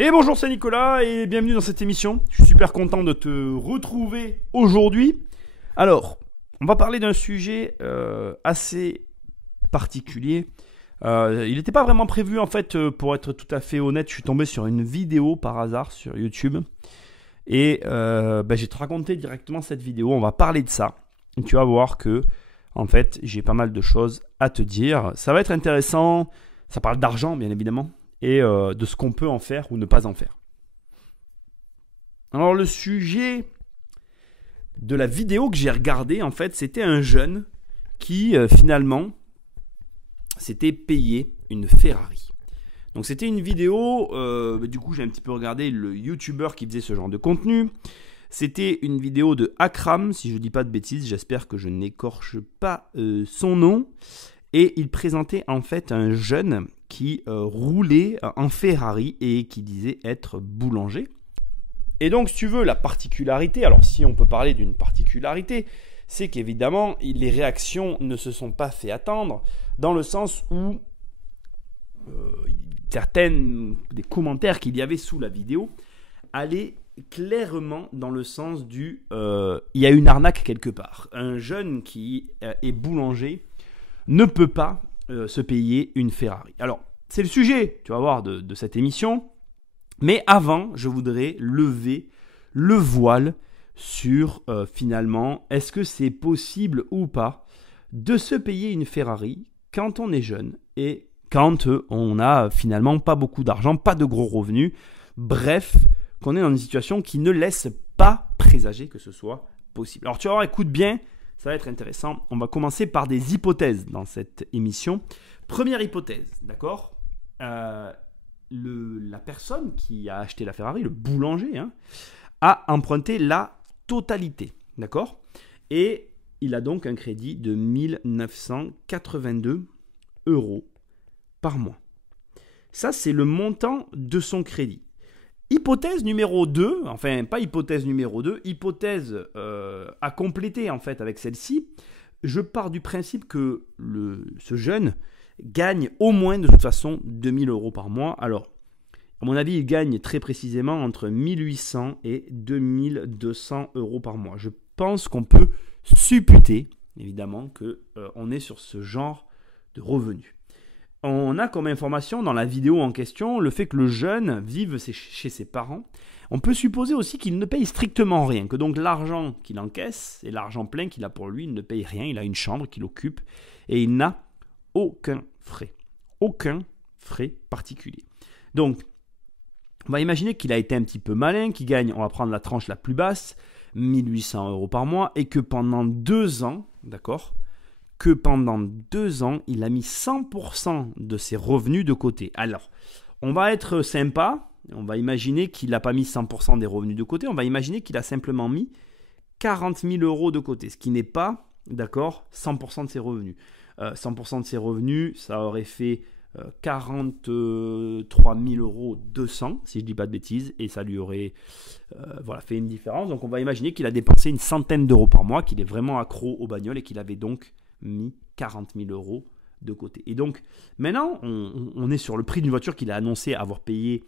Et bonjour, c'est Nicolas et bienvenue dans cette émission. Je suis super content de te retrouver aujourd'hui. Alors, on va parler d'un sujet assez particulier. Il n'était pas vraiment prévu en fait, pour être tout à fait honnête. Je suis tombé sur une vidéo par hasard sur YouTube et je vais te raconter directement cette vidéo. On va parler de ça. Et tu vas voir que en fait, j'ai pas mal de choses à te dire. Ça va être intéressant. Ça parle d'argent, bien évidemment, et de ce qu'on peut en faire ou ne pas en faire. Alors le sujet de la vidéo que j'ai regardée, en fait, c'était un jeune qui finalement s'était payé une Ferrari. Donc c'était une vidéo, du coup j'ai un petit peu regardé le YouTuber qui faisait ce genre de contenu. C'était une vidéo de Akram, si je ne dis pas de bêtises, j'espère que je n'écorche pas son nom. Et il présentait en fait un jeune qui roulait en Ferrari et qui disait être boulanger. Et donc, si tu veux, la particularité, alors si on peut parler d'une particularité, c'est qu'évidemment, les réactions ne se sont pas fait attendre, dans le sens où des commentaires qu'il y avait sous la vidéo allaient clairement dans le sens du il y a une arnaque quelque part. Un jeune qui est boulanger ne peut pas se payer une Ferrari. Alors, c'est le sujet, tu vas voir, de cette émission. Mais avant, je voudrais lever le voile sur finalement, est-ce que c'est possible ou pas de se payer une Ferrari quand on est jeune et quand on n'a finalement pas beaucoup d'argent, pas de gros revenus. Bref, qu'on est dans une situation qui ne laisse pas présager que ce soit possible. Alors, tu vas voir, écoute bien. Ça va être intéressant. On va commencer par des hypothèses dans cette émission. Première hypothèse, d'accord, la personne qui a acheté la Ferrari, le boulanger, a emprunté la totalité, d'accord. Et il a donc un crédit de 1 982 € par mois. Ça, c'est le montant de son crédit. Hypothèse numéro 2, enfin pas hypothèse numéro 2, hypothèse à compléter en fait avec celle-ci, je pars du principe que ce jeune gagne au moins de toute façon 2000 € par mois. Alors, à mon avis, il gagne très précisément entre 1800 et 2200 € par mois. Je pense qu'on peut supputer, évidemment, qu'on est sur ce genre de revenus. On a comme information dans la vidéo en question le fait que le jeune vive chez ses parents. On peut supposer aussi qu'il ne paye strictement rien, que donc l'argent qu'il encaisse et l'argent plein qu'il a pour lui, il ne paye rien. Il a une chambre qu'il occupe et il n'a aucun frais particulier. Donc, on va imaginer qu'il a été un petit peu malin, qu'il gagne, on va prendre la tranche la plus basse, 1800 € par mois, et que pendant 2 ans, d'accord, il a mis 100% de ses revenus de côté. Alors, on va être sympa, on va imaginer qu'il n'a pas mis 100% des revenus de côté, on va imaginer qu'il a simplement mis 40 000 € de côté, ce qui n'est pas, d'accord, 100% de ses revenus. 100% de ses revenus, ça aurait fait 43 200 €, si je ne dis pas de bêtises, et ça lui aurait fait une différence. Donc, on va imaginer qu'il a dépensé une centaine d'euros par mois, qu'il est vraiment accro aux bagnoles et qu'il avait donc mis 40 000 € de côté. Et donc, maintenant, on est sur le prix d'une voiture qu'il a annoncé avoir payé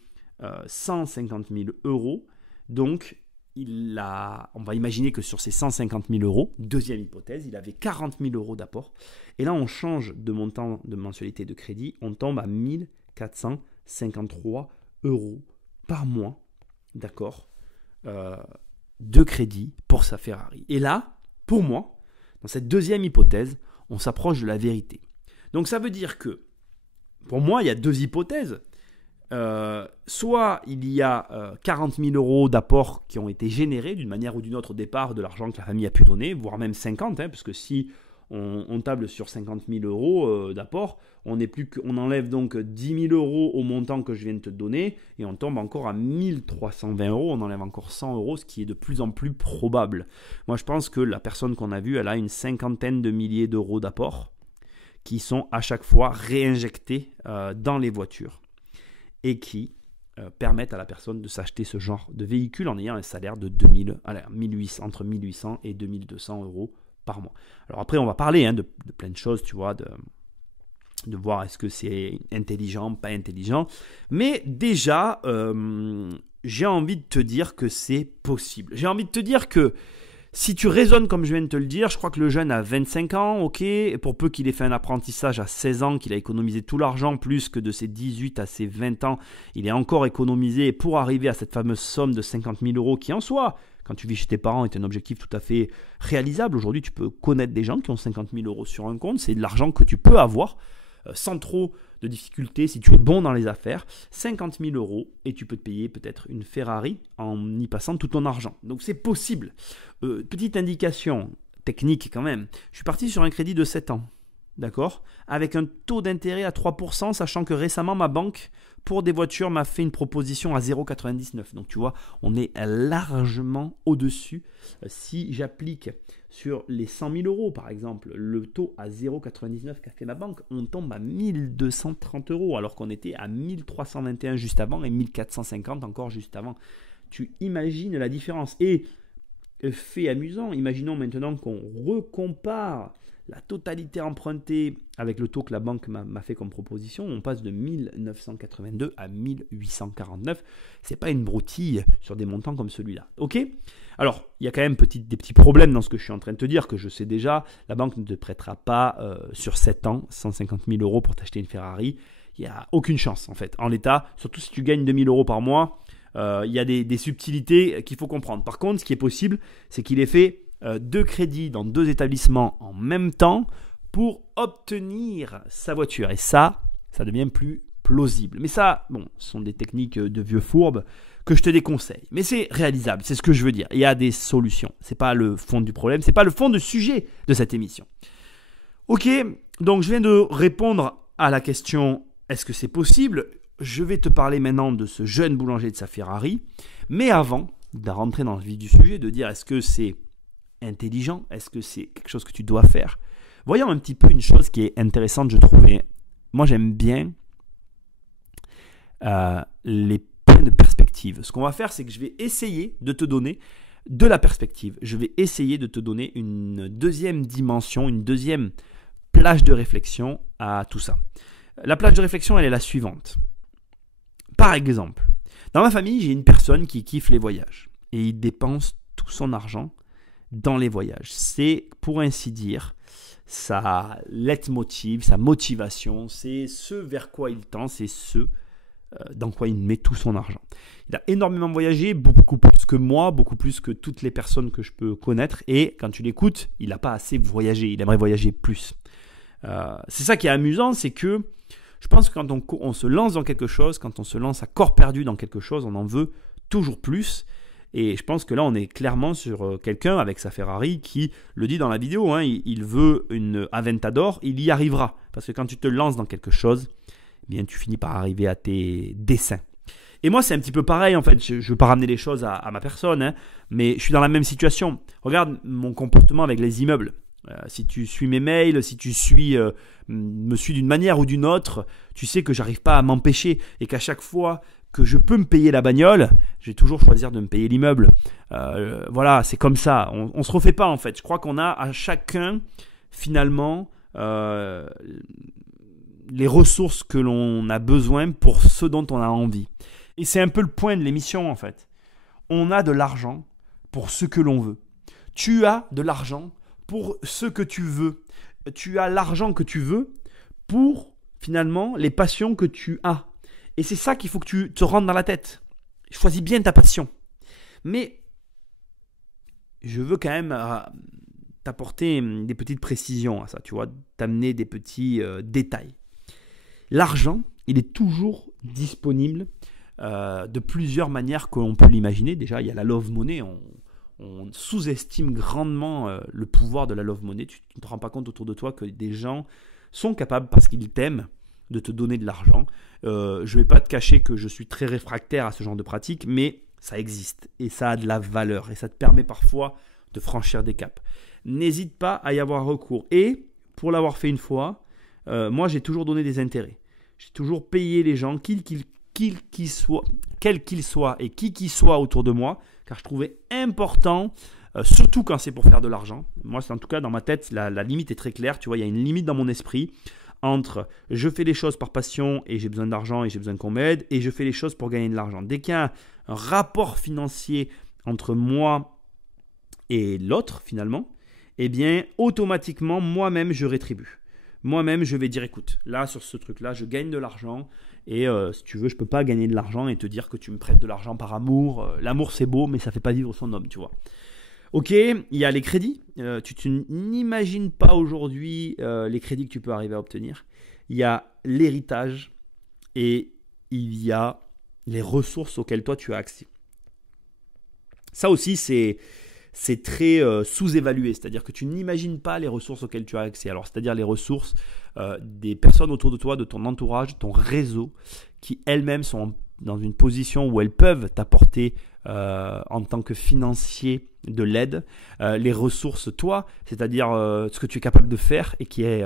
150 000 €. Donc, on va imaginer que sur ces 150 000 €, deuxième hypothèse, il avait 40 000 € d'apport. Et là, on change de montant de mensualité de crédit, on tombe à 1 453 € par mois, d'accord, de crédit pour sa Ferrari. Et là, pour moi, dans cette deuxième hypothèse, on s'approche de la vérité. Donc ça veut dire que, pour moi, il y a deux hypothèses. Soit il y a 40 000 € d'apport qui ont été générés d'une manière ou d'une autre au départ de l'argent que la famille a pu donner, voire même 50, parce que si on table sur 50 000 € d'apport, on enlève donc 10 000 € au montant que je viens de te donner et on tombe encore à 1 320 €, on enlève encore 100 €, ce qui est de plus en plus probable. Moi je pense que la personne qu'on a vue, elle a une cinquantaine de milliers d'euros d'apport qui sont à chaque fois réinjectés dans les voitures et qui permettent à la personne de s'acheter ce genre de véhicule en ayant un salaire de entre 1800 et 2200 € par mois. Alors après, on va parler de plein de choses, tu vois, de voir est-ce que c'est intelligent, pas intelligent. Mais déjà, j'ai envie de te dire que c'est possible. J'ai envie de te dire que si tu raisonnes comme je viens de te le dire, je crois que le jeune a 25 ans, ok, et pour peu qu'il ait fait un apprentissage à 16 ans, qu'il a économisé tout l'argent, plus que de ses 18 à ses 20 ans, il est encore économisé pour arriver à cette fameuse somme de 50 000 euros qui en soi, quand tu vis chez tes parents, est un objectif tout à fait réalisable. Aujourd'hui, tu peux connaître des gens qui ont 50 000 euros sur un compte, c'est de l'argent que tu peux avoir sans trop de difficultés, si tu es bon dans les affaires, 50 000 euros et tu peux te payer peut-être une Ferrari en y passant tout ton argent. Donc c'est possible. Petite indication technique quand même, je suis parti sur un crédit de 7 ans, d'accord, avec un taux d'intérêt à 3%, sachant que récemment ma banque pour des voitures m'a fait une proposition à 0,99. Donc tu vois, on est largement au-dessus. Si j'applique sur les 100 000 euros par exemple, le taux à 0,99 qu'a fait ma banque, on tombe à 1230 euros alors qu'on était à 1321 juste avant et 1450 encore juste avant. Tu imagines la différence. Et fait amusant, imaginons maintenant qu'on recompare la totalité empruntée avec le taux que la banque m'a fait comme proposition, on passe de 1982 à 1849. C'est pas une broutille sur des montants comme celui-là. Ok ? Alors, il y a quand même des petits problèmes dans ce que je suis en train de te dire, que je sais déjà. La banque ne te prêtera pas sur 7 ans 150 000 euros pour t'acheter une Ferrari. Il n'y a aucune chance en fait. En l'état, surtout si tu gagnes 2 000 euros par mois, il y a des subtilités qu'il faut comprendre. Par contre, ce qui est possible, c'est qu'il ait fait 2 crédits dans 2 établissements en même temps pour obtenir sa voiture. Et ça devient plus plausible. Mais ça, bon, ce sont des techniques de vieux fourbes que je te déconseille. Mais c'est réalisable, c'est ce que je veux dire. Il y a des solutions. Ce n'est pas le fond du problème, ce n'est pas le fond du sujet de cette émission. Ok, donc je viens de répondre à la question « Est-ce que c'est possible ?» Je vais te parler maintenant de ce jeune boulanger de sa Ferrari. Mais avant de rentrer dans le vif du sujet, de dire est-ce que c'est intelligent, est-ce que c'est quelque chose que tu dois faire, voyons un petit peu une chose qui est intéressante, je trouve. Moi, j'aime bien les points de perspective. Ce qu'on va faire, c'est que je vais essayer de te donner de la perspective. Je vais essayer de te donner une deuxième dimension, une deuxième plage de réflexion à tout ça. La plage de réflexion, elle est la suivante. Par exemple, dans ma famille, j'ai une personne qui kiffe les voyages et il dépense tout son argent dans les voyages. C'est, pour ainsi dire, sa leitmotiv, sa motivation, c'est ce vers quoi il tend, c'est ce dans quoi il met tout son argent. Il a énormément voyagé, beaucoup plus que moi, beaucoup plus que toutes les personnes que je peux connaître, et quand tu l'écoutes, il n'a pas assez voyagé, il aimerait voyager plus. C'est ça qui est amusant, c'est que je pense que quand on se lance dans quelque chose, quand on se lance à corps perdu dans quelque chose, on en veut toujours plus. Et je pense que là, on est clairement sur quelqu'un avec sa Ferrari qui le dit dans la vidéo, hein, il veut une Aventador, il y arrivera. Parce que quand tu te lances dans quelque chose, eh bien, tu finis par arriver à tes desseins. Et moi, c'est un petit peu pareil, en fait. Je ne veux pas ramener les choses à ma personne, hein, mais je suis dans la même situation. Regarde mon comportement avec les immeubles. Si tu suis mes mails, si tu me suis d'une manière ou d'une autre, tu sais que j'arrive pas à m'empêcher et qu'à chaque fois que je peux me payer la bagnole, je vais toujours choisir de me payer l'immeuble. Voilà, c'est comme ça. On ne se refait pas en fait. Je crois qu'on a à chacun finalement les ressources que l'on a besoin pour ce dont on a envie. Et c'est un peu le point de l'émission en fait. On a de l'argent pour ce que l'on veut. Tu as de l'argent pour ce que tu veux. Tu as l'argent que tu veux pour finalement les passions que tu as. Et c'est ça qu'il faut que tu te rentres dans la tête. Choisis bien ta passion. Mais je veux quand même t'apporter des petites précisions à ça, tu vois, t'amener des petits détails. L'argent, il est toujours disponible de plusieurs manières que l'on peut l'imaginer. Déjà, il y a la love money. On sous-estime grandement le pouvoir de la love money. Tu ne te rends pas compte autour de toi que des gens sont capables, parce qu'ils t'aiment, de te donner de l'argent. Je ne vais pas te cacher que je suis très réfractaire à ce genre de pratique, mais ça existe et ça a de la valeur et ça te permet parfois de franchir des caps. N'hésite pas à y avoir recours. Et pour l'avoir fait une fois, moi j'ai toujours donné des intérêts. J'ai toujours payé les gens, quels qu'ils soient et qui qu'ils soient autour de moi, car je trouvais important, surtout quand c'est pour faire de l'argent. Moi, c'est en tout cas dans ma tête, la limite est très claire. Tu vois, il y a une limite dans mon esprit entre je fais les choses par passion et j'ai besoin d'argent et j'ai besoin qu'on m'aide, et je fais les choses pour gagner de l'argent. Dès qu'il y a un rapport financier entre moi et l'autre finalement, eh bien automatiquement moi-même je rétribue. Moi-même je vais dire écoute, là sur ce truc-là je gagne de l'argent et si tu veux je peux pas gagner de l'argent et te dire que tu me prêtes de l'argent par amour. L'amour c'est beau mais ça fait pas vivre son homme, tu vois. Ok, il y a les crédits. Tu n'imagines pas aujourd'hui les crédits que tu peux arriver à obtenir. Il y a l'héritage et il y a les ressources auxquelles toi tu as accès. Ça aussi, c'est très sous-évalué. C'est-à-dire que tu n'imagines pas les ressources auxquelles tu as accès. Alors, c'est-à-dire les ressources des personnes autour de toi, de ton entourage, ton réseau, qui elles-mêmes sont dans une position où elles peuvent t'apporter en tant que financier de l'aide, les ressources toi, c'est-à-dire ce que tu es capable de faire et qui est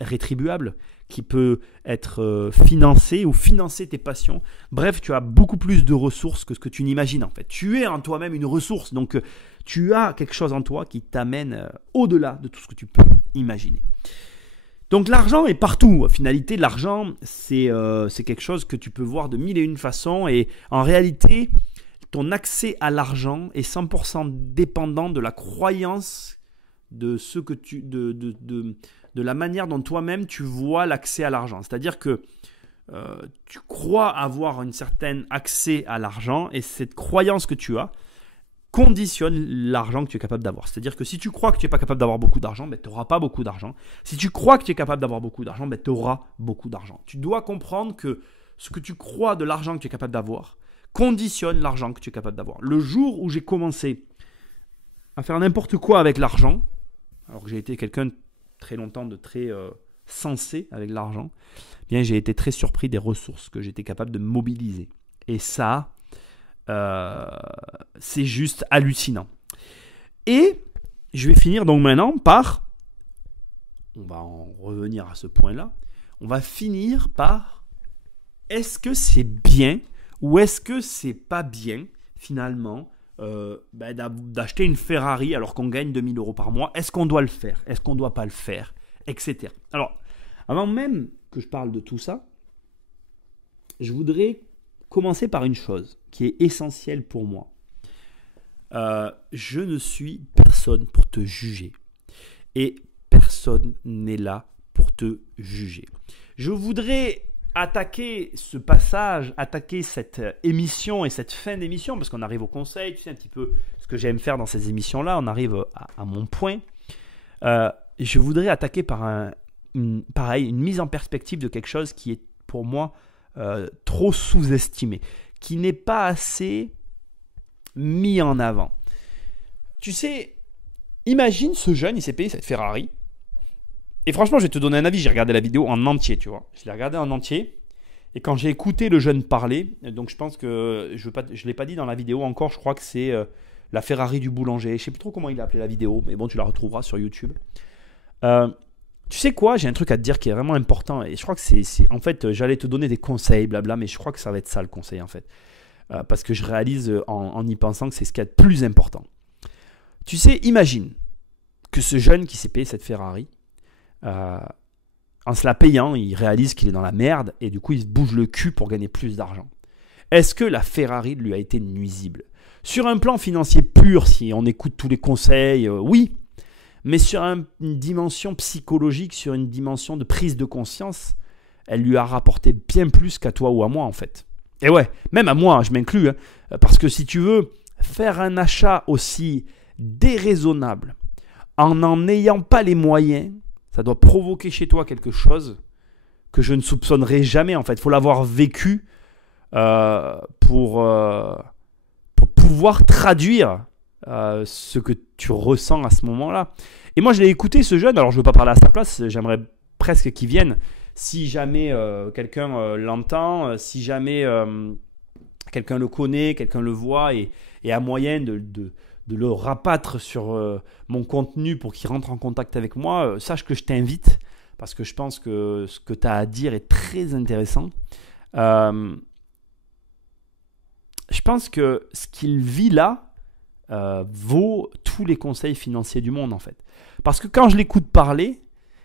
rétribuable, qui peut être financé ou financer tes passions. Bref, tu as beaucoup plus de ressources que ce que tu n'imagines en fait. Tu es en toi-même une ressource, donc tu as quelque chose en toi qui t'amène au-delà de tout ce que tu peux imaginer. Donc l'argent est partout. En finalité, l'argent, c'est quelque chose que tu peux voir de mille et une façons. Et en réalité, ton accès à l'argent est 100% dépendant de la croyance de ce que de la manière dont toi-même tu vois l'accès à l'argent. C'est-à-dire que tu crois avoir un certain accès à l'argent et cette croyance que tu as conditionne l'argent que tu es capable d'avoir. C'est-à-dire que si tu crois que tu n'es pas capable d'avoir beaucoup d'argent, ben, tu n'auras pas beaucoup d'argent. Si tu crois que tu es capable d'avoir beaucoup d'argent, ben, tu auras beaucoup d'argent. Tu dois comprendre que ce que tu crois de l'argent que tu es capable d'avoir conditionne l'argent que tu es capable d'avoir. Le jour où j'ai commencé à faire n'importe quoi avec l'argent, alors que j'ai été quelqu'un très longtemps de très sensé avec l'argent, bien j'ai été très surpris des ressources que j'étais capable de mobiliser. Et ça, c'est juste hallucinant. Et je vais finir donc maintenant par, on va en revenir à ce point-là, on va finir par est-ce que c'est bien ou est-ce que c'est pas bien finalement d'acheter une Ferrari alors qu'on gagne 2000 € par mois. Est-ce qu'on doit le faire? Est-ce qu'on ne doit pas le faire? Etc. Alors, avant même que je parle de tout ça, je voudrais commencer par une chose qui est essentielle pour moi. Je ne suis personne pour te juger. Et personne n'est là pour te juger. Je voudrais attaquer ce passage, attaquer cette émission et cette fin d'émission, parce qu'on arrive au conseil, tu sais un petit peu ce que j'aime faire dans ces émissions-là, on arrive à mon point. Je voudrais attaquer par une mise en perspective de quelque chose qui est pour moi trop sous-estimé, qui n'est pas assez mis en avant. Tu sais, imagine ce jeune, il s'est payé cette Ferrari. Et franchement, je vais te donner un avis, j'ai regardé la vidéo en entier, tu vois. Je l'ai regardé en entier. Et quand j'ai écouté le jeune parler, donc je pense que, je ne l'ai pas dit dans la vidéo encore, je crois que c'est la Ferrari du boulanger. Je ne sais plus trop comment il a appelé la vidéo, mais bon, tu la retrouveras sur YouTube. Tu sais quoi, j'ai un truc à te dire qui est vraiment important. Et je crois que en fait, j'allais te donner des conseils, blabla, mais je crois que ça va être ça le conseil en fait. Parce que je réalise en y pensant que c'est ce qu'il y a de plus important. Tu sais, imagine que ce jeune qui s'est payé cette Ferrari, en se la payant, il réalise qu'il est dans la merde et du coup il se bouge le cul pour gagner plus d'argent. Est-ce que la Ferrari lui a été nuisible? Sur un plan financier pur, si on écoute tous les conseils, oui. Mais sur une dimension psychologique, sur une dimension de prise de conscience, elle lui a rapporté bien plus qu'à toi ou à moi en fait. Et ouais, même à moi, je m'inclus, hein, parce que si tu veux faire un achat aussi déraisonnable, en n'ayant pas les moyens, ça doit provoquer chez toi quelque chose que je ne soupçonnerais jamais en fait. Il faut l'avoir vécu pour pouvoir traduire ce que tu ressens à ce moment-là. Et moi, je l'ai écouté, ce jeune. Alors, je ne veux pas parler à sa place. J'aimerais presque qu'il vienne. Si jamais quelqu'un l'entend, si jamais quelqu'un le connaît, quelqu'un le voit et a moyen de le rabattre sur mon contenu pour qu'il rentre en contact avec moi, sache que je t'invite parce que je pense que ce que tu as à dire est très intéressant. Je pense que ce qu'il vit là vaut tous les conseils financiers du monde en fait. Parce que quand je l'écoute parler,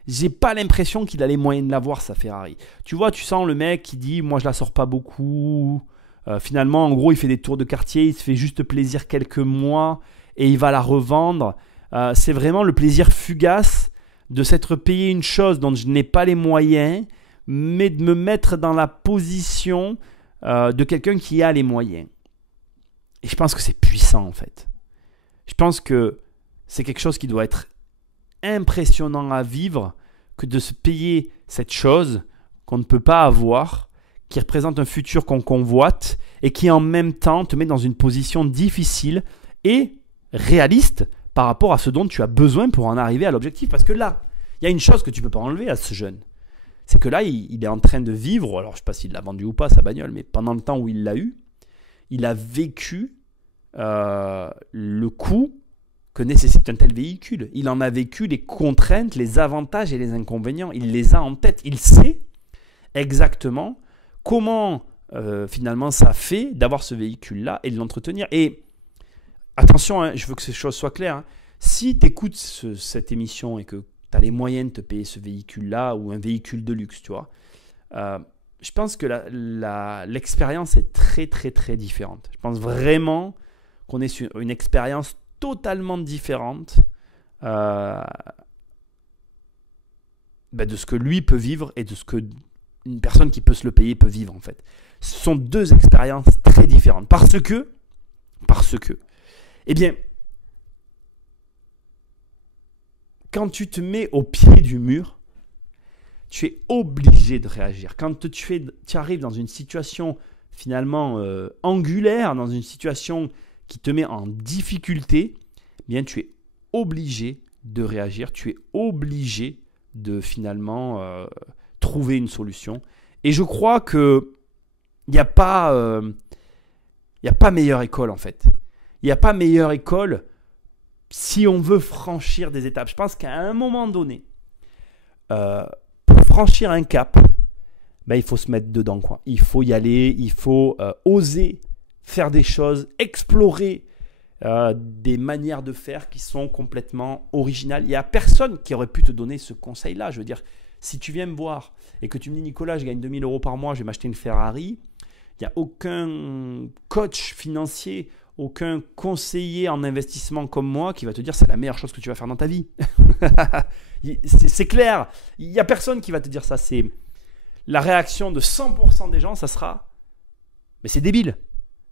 j'ai pas l'impression qu'il a les moyens de l'avoir, sa Ferrari. Tu vois, tu sens le mec qui dit, moi je la sors pas beaucoup. Finalement, en gros, il fait des tours de quartier, il se fait juste plaisir quelques mois et il va la revendre. C'est vraiment le plaisir fugace de s'être payé une chose dont je n'ai pas les moyens, mais de me mettre dans la position de quelqu'un qui a les moyens. Et je pense que c'est puissant en fait. Je pense que c'est quelque chose qui doit être impressionnant à vivre que de se payer cette chose qu'on ne peut pas avoir, qui représente un futur qu'on convoite et qui en même temps te met dans une position difficile et réaliste par rapport à ce dont tu as besoin pour en arriver à l'objectif. Parce que là, il y a une chose que tu ne peux pas enlever à ce jeune. C'est que là, il est en train de vivre, alors je ne sais pas s'il l'a vendu ou pas sa bagnole, mais pendant le temps où il l'a eu, il a vécu le coût que nécessite un tel véhicule. Il en a vécu les contraintes, les avantages et les inconvénients. Il les a en tête. Il sait exactement comment finalement ça fait d'avoir ce véhicule-là et de l'entretenir. Et attention, hein, je veux que ces choses soient claires. Hein. Si tu écoutes cette émission et que tu as les moyens de te payer ce véhicule-là ou un véhicule de luxe, tu vois, je pense que l'expérience est très, très, très différente. Je pense vraiment qu'on est sur une expérience totalement différente de ce que lui peut vivre et de ce que une personne qui peut se le payer peut vivre en fait. Ce sont deux expériences très différentes parce que, eh bien, quand tu te mets au pied du mur, tu es obligé de réagir. Quand tu arrives dans une situation finalement angulaire, dans une situation qui te met en difficulté, eh bien tu es obligé de réagir, tu es obligé de finalement trouver une solution. Et je crois que il n'y a pas meilleure école en fait. Il n'y a pas meilleure école si on veut franchir des étapes. Je pense qu'à un moment donné, pour franchir un cap, il faut se mettre dedans, quoi. Il faut y aller, il faut oser faire des choses, explorer des manières de faire qui sont complètement originales. Il n'y a personne qui aurait pu te donner ce conseil-là. Je veux dire, si tu viens me voir et que tu me dis, Nicolas, je gagne 2000 € par mois, je vais m'acheter une Ferrari, il n'y a aucun coach financier, aucun conseiller en investissement comme moi qui va te dire c'est la meilleure chose que tu vas faire dans ta vie. C'est clair. Il n'y a personne qui va te dire ça. C'est la réaction de 100% des gens, ça sera mais c'est débile.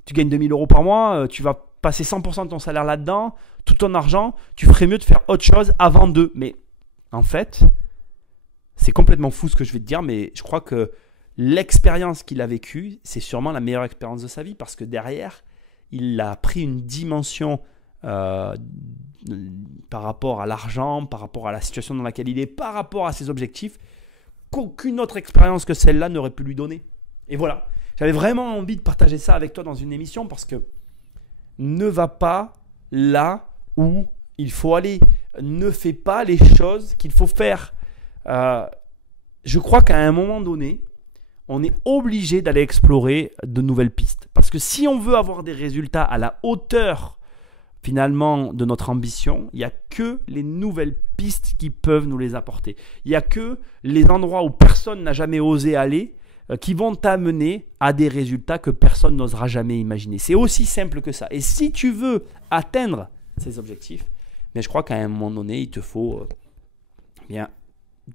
Tu gagnes 2000 € par mois, tu vas passer 100% de ton salaire là-dedans, tout ton argent, tu ferais mieux de faire autre chose avant de. Mais en fait, c'est complètement fou ce que je vais te dire, mais je crois que l'expérience qu'il a vécue, c'est sûrement la meilleure expérience de sa vie parce que derrière, il a pris une dimension par rapport à l'argent, par rapport à la situation dans laquelle il est, par rapport à ses objectifs, qu'aucune autre expérience que celle-là n'aurait pu lui donner. Et voilà, j'avais vraiment envie de partager ça avec toi dans une émission parce que ne va pas là où il faut aller. Ne fais pas les choses qu'il faut faire. Je crois qu'à un moment donné, on est obligé d'aller explorer de nouvelles pistes. Parce que si on veut avoir des résultats à la hauteur finalement de notre ambition, il n'y a que les nouvelles pistes qui peuvent nous les apporter. Il n'y a que les endroits où personne n'a jamais osé aller qui vont t'amener à des résultats que personne n'osera jamais imaginer. C'est aussi simple que ça. Et si tu veux atteindre ces objectifs, mais je crois qu'à un moment donné, il te faut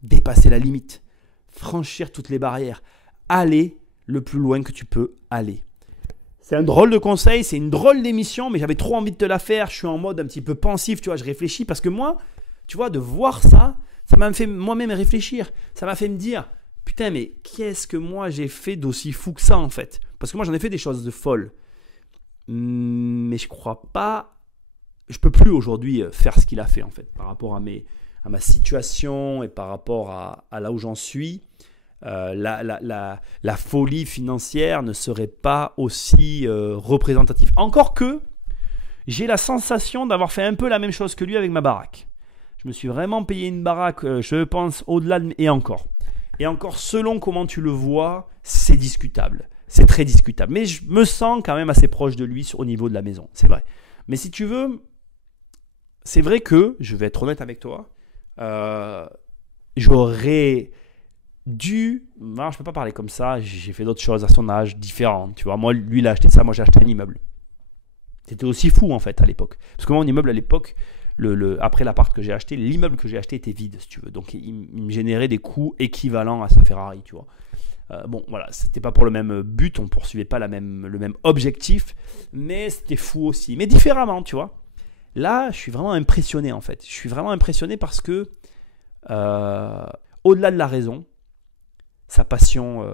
dépasser la limite, franchir toutes les barrières, aller le plus loin que tu peux aller. C'est un drôle de conseil, c'est une drôle d'émission, mais j'avais trop envie de te la faire. Je suis en mode un petit peu pensif, tu vois, je réfléchis parce que moi, tu vois, de voir ça, ça m'a fait moi-même réfléchir. Ça m'a fait me dire, putain, mais qu'est-ce que moi j'ai fait d'aussi fou que ça en fait? Parce que moi j'en ai fait des choses de folles, mais je crois pas, je peux plus aujourd'hui faire ce qu'il a fait en fait, par rapport à ma situation et par rapport à là où j'en suis. La folie financière ne serait pas aussi représentative. Encore que j'ai la sensation d'avoir fait un peu la même chose que lui avec ma baraque. Je me suis vraiment payé une baraque, je pense, au-delà de... Et encore, selon comment tu le vois, c'est discutable. C'est très discutable. Mais je me sens quand même assez proche de lui au niveau de la maison. C'est vrai. Mais si tu veux, c'est vrai que, je vais être honnête avec toi, j'aurais dû... Non, je ne peux pas parler comme ça. J'ai fait d'autres choses à son âge différentes. Tu vois, moi, lui, il a acheté ça. Moi, j'ai acheté un immeuble. C'était aussi fou, en fait, à l'époque. Parce que mon immeuble, à l'époque, après l'appart que j'ai acheté, l'immeuble que j'ai acheté était vide, si tu veux. Donc, il me générait des coûts équivalents à sa Ferrari, tu vois. Bon, voilà, c'était pas pour le même but, on poursuivait pas le même objectif, mais c'était fou aussi, mais différemment, tu vois. Là, je suis vraiment impressionné, en fait. Je suis vraiment impressionné parce que, au-delà de la raison, sa passion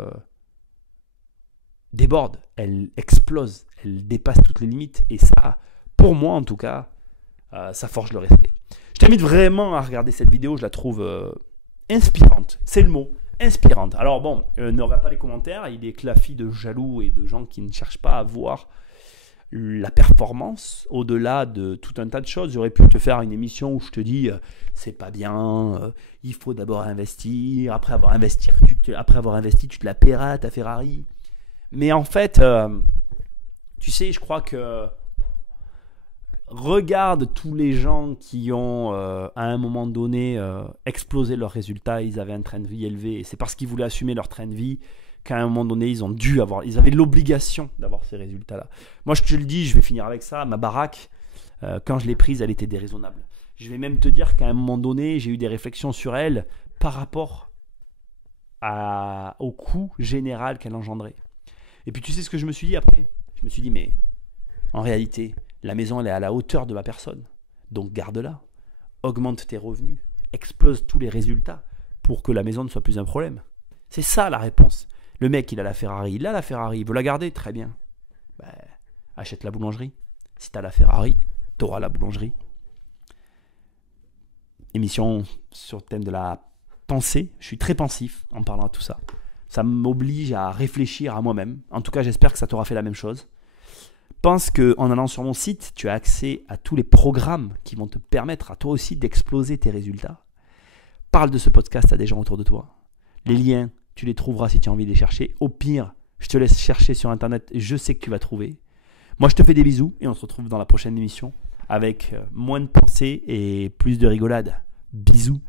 déborde, elle explose, elle dépasse toutes les limites, et ça, pour moi en tout cas, ça forge le respect. Je t'invite vraiment à regarder cette vidéo, je la trouve inspirante, c'est le mot. Inspirante. Alors bon, n'aura pas les commentaires, il est claffi de jaloux et de gens qui ne cherchent pas à voir la performance au-delà de tout un tas de choses. J'aurais pu te faire une émission où je te dis c'est pas bien, il faut d'abord investir, après avoir investi, tu te la paieras ta Ferrari. Mais en fait, tu sais, je crois que regarde tous les gens qui ont, à un moment donné, explosé leurs résultats. Ils avaient un train de vie élevé. Et c'est parce qu'ils voulaient assumer leur train de vie qu'à un moment donné, ils avaient l'obligation d'avoir ces résultats-là. Moi, je te le dis, je vais finir avec ça. Ma baraque, quand je l'ai prise, elle était déraisonnable. Je vais même te dire qu'à un moment donné, j'ai eu des réflexions sur elle par rapport au coût général qu'elle engendrait. Et puis, tu sais ce que je me suis dit après ? Je me suis dit, mais en réalité, la maison, elle est à la hauteur de ma personne. Donc, garde-la. Augmente tes revenus. Explose tous les résultats pour que la maison ne soit plus un problème. C'est ça la réponse. Le mec, il a la Ferrari. Il a la Ferrari. Il veut la garder. Très bien. Achète la boulangerie. Si tu as la Ferrari, tu auras la boulangerie. Émission sur le thème de la pensée. Je suis très pensif en parlant de tout ça. Ça m'oblige à réfléchir à moi-même. En tout cas, j'espère que ça t'aura fait la même chose. Pense qu'en allant sur mon site, tu as accès à tous les programmes qui vont te permettre à toi aussi d'exploser tes résultats. Parle de ce podcast à des gens autour de toi. Les liens, tu les trouveras si tu as envie de les chercher. Au pire, je te laisse chercher sur Internet. Je sais que tu vas trouver. Moi, je te fais des bisous et on se retrouve dans la prochaine émission avec moins de pensée et plus de rigolade. Bisous.